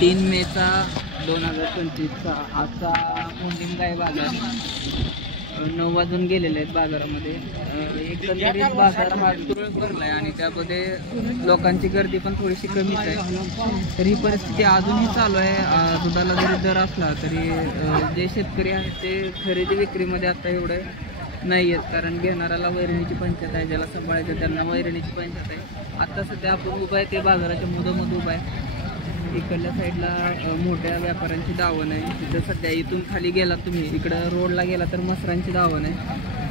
3 मेचा 2025चा आजचा मोंढीम गाय बाजार 9 वाजून गेलेले आहेत बाजारामध्ये। एकंदरीत बाजार हा तुरळक भरलाय आणि त्यामध्ये लोकांची गर्दी पण थोडीशी कमीच आहे। तर ही परिस्थिती अजूनही चालू आहे। दुधाला जरी दर असला तरी जे शेतकरी आहेत ते खरेदी विक्रीमध्ये आता एवढे नाही आहेत, कारण घेणाऱ्याला वैरणीची पंचायत आहे, ज्याला सांभाळायचं त्यांना वैरणीची पंचायत आहे। आता सध्या आपण उभा आहे ते बाजाराच्या मधोमध उभा आहे। इकडल्या साईडला मोठ्या व्यापाऱ्यांची दावण आहे। तिथं सध्या इथून खाली गेला तुम्ही, इकडं रोडला गेला तर मसरांची दावण आहे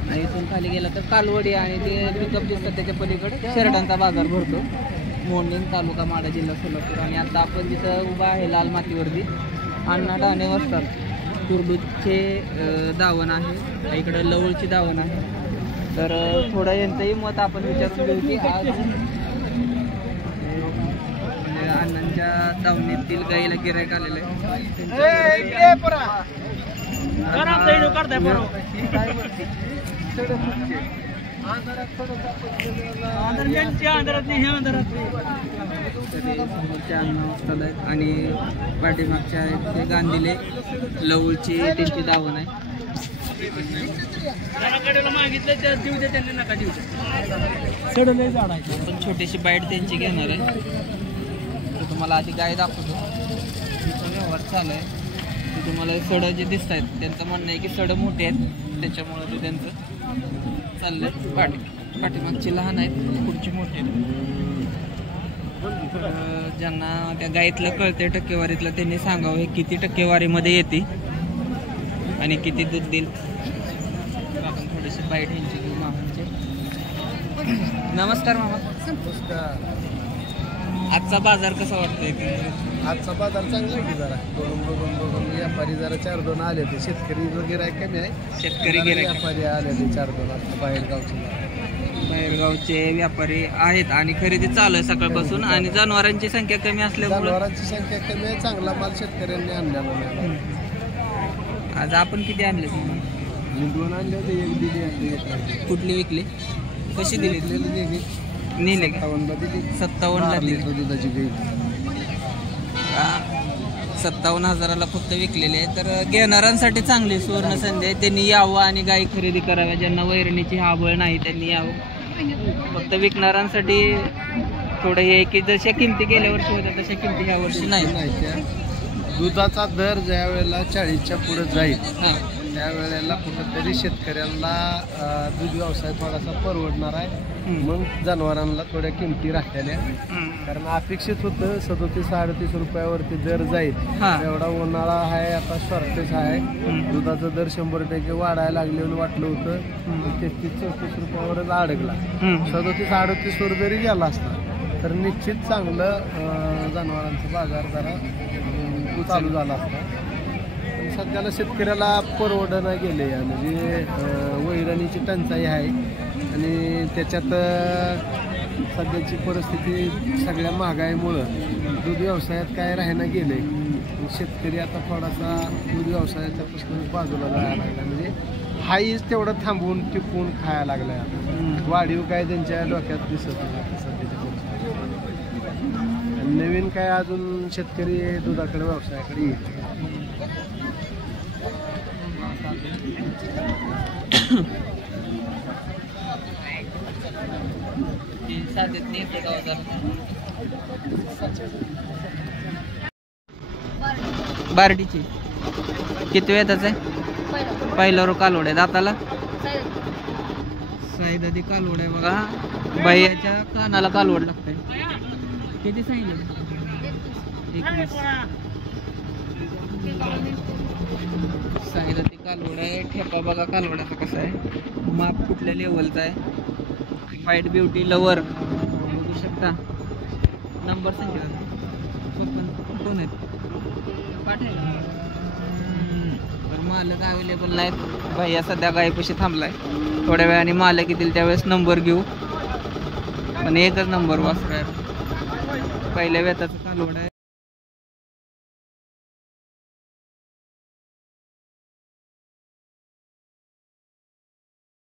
आणि इथून खाली गेला तर कालवडी आणि ते पिकअप दिसतात त्याच्या पलीकडे शेरडांचा बाजार भरतो। मोंढीम तालुका माढा जिल्हा सोलापूर। आणि आता आपण जिथं उभा आहे लाल मातीवरती अण्णा डाणे वस्तात तुरडूचे दावण आहे, इकडं लवळची दावण आहे। तर थोडं यांचंही मत आपण विचारून घेऊ की आज अण्णांच्या दावणीतील गाईला गिराईक आलेले आणि पाठीमागच्या आहेत ते गांधीले लवळची त्यांची दावण आहे। पण छोटीशी बाईट त्यांची घेणार आहे। तुम्हाला आधी गाय दाखवतो, तुमचा व्यवहार चालू आहे। ते तुम्हाला सडं जे दिसत आहेत त्यांचं म्हणणं आहे की सडं मोठे आहेत त्याच्यामुळं ते त्यांचं चाललंय। पाठीमागची लहान आहेत, पुढची मोठे आहेत। ज्यांना त्या गायीतलं कळते टक्केवारीतलं त्यांनी सांगावं हे किती टक्केवारीमध्ये येते आणि किती दूध देईल। आपण थोडीशी बाईट यांची घेऊ मामांची। नमस्कार मामा। आजचा बाजार कसा वाटतोय? आजचा बाजार चांगला आहे की जरा बघून व्यापारी जरा 4-2 आले होते। शेतकरी वगैरे कमी आहे, शेतकरी व्यापारी आले होते 4-2 आता बाहेरगावचे व्यापारी आहेत आणि खरेदी चालू आहे सकाळपासून। आणि जनावरांची संख्या कमी असल्यामुळे जनावरांची संख्या कमी आहे, चांगला माल शेतकऱ्यांनी आणलेला नाही। आज आपण किती आणले? 2 आणले होते, 1 दिली आणली। कुठली विकली? कशी दिली? नेले 57ला दिली। 57,000ला फक्त विकलेले आहे। तर घेणाऱ्यांसाठी चांगली सुवर्ण संधी आहे, त्यांनी यावं आणि गाई खरेदी कराव्या। ज्यांना वैरणीची हाबळ नाही त्यांनी यावं। फक्त विकणाऱ्यांसाठी थोडं हे की जशा किमती गेल्या वर्षी होत्या तशा किमती ह्या वर्षी नाही। दुधाचा दर ज्या वेळेला 40च्या पुढे जाईल त्यावेळेला कुठंतरी शेतकऱ्यांना दूध व्यवसाय थोडासा परवडणार आहे। मग जनावरांना थोड्या किमती राखलेल्या, कारण अपेक्षित होतं 37-38 रुपयावरती दर जाईल। एवढा उन्हाळा आहे, आता शॉर्टेज आहे, दुधाचा दर 100% वाढायला लागलेलं वाटलं होतं। 33-34 रुपयावरच अडकला। 37-38 वर जरी गेला असता तर निश्चित चांगलं जनावरांचा बाजार जरा चालू झाला असता। सध्याला शेतकऱ्याला परवडणं गेले, म्हणजे वैरणीची टंचाई आहे आणि त्याच्यात सध्याची परिस्थिती सगळ्या महागाईमुळं दूध व्यवसायात काय राहणं गेले। शेतकरी आता थोडासा दूध व्यवसायाच्यापासून बाजूला जायला लागला, म्हणजे हाईच तेवढं थांबवून टिपून खायला लागलाय आता। वाढीव काय त्यांच्या डोक्यात दिसत नाही सध्याच्या परिस्थितीत। नवीन काय अजून शेतकरी दुधाकडे व्यवसायाकडे येईल। बारडीची किती वेळ त्याच आहे? पहिला रो कालवड आहे दाताला साईदादी कालवड आहे बघा। बाईच्या कानाला कालवड लागतंय। किती सांगितलं? 21 साईदादी कालवड आहे। ठेपा बघा कालवडाचा कसा आहे, माप कुठल्या लेवलचा आहे। व्हाईट ब्युटी लवर बघू शकता। नंबर सांगितला कोण आहेत? पाठवायला तर मालक अवेलेबल नाहीत। भैया सध्या गायपाशी थांबलाय, थोड्या वेळाने मालक येतील त्यावेळेस नंबर घेऊ। पण एकच नंबर वासरा आहे, पहिल्या वेताचं कालवड आहे।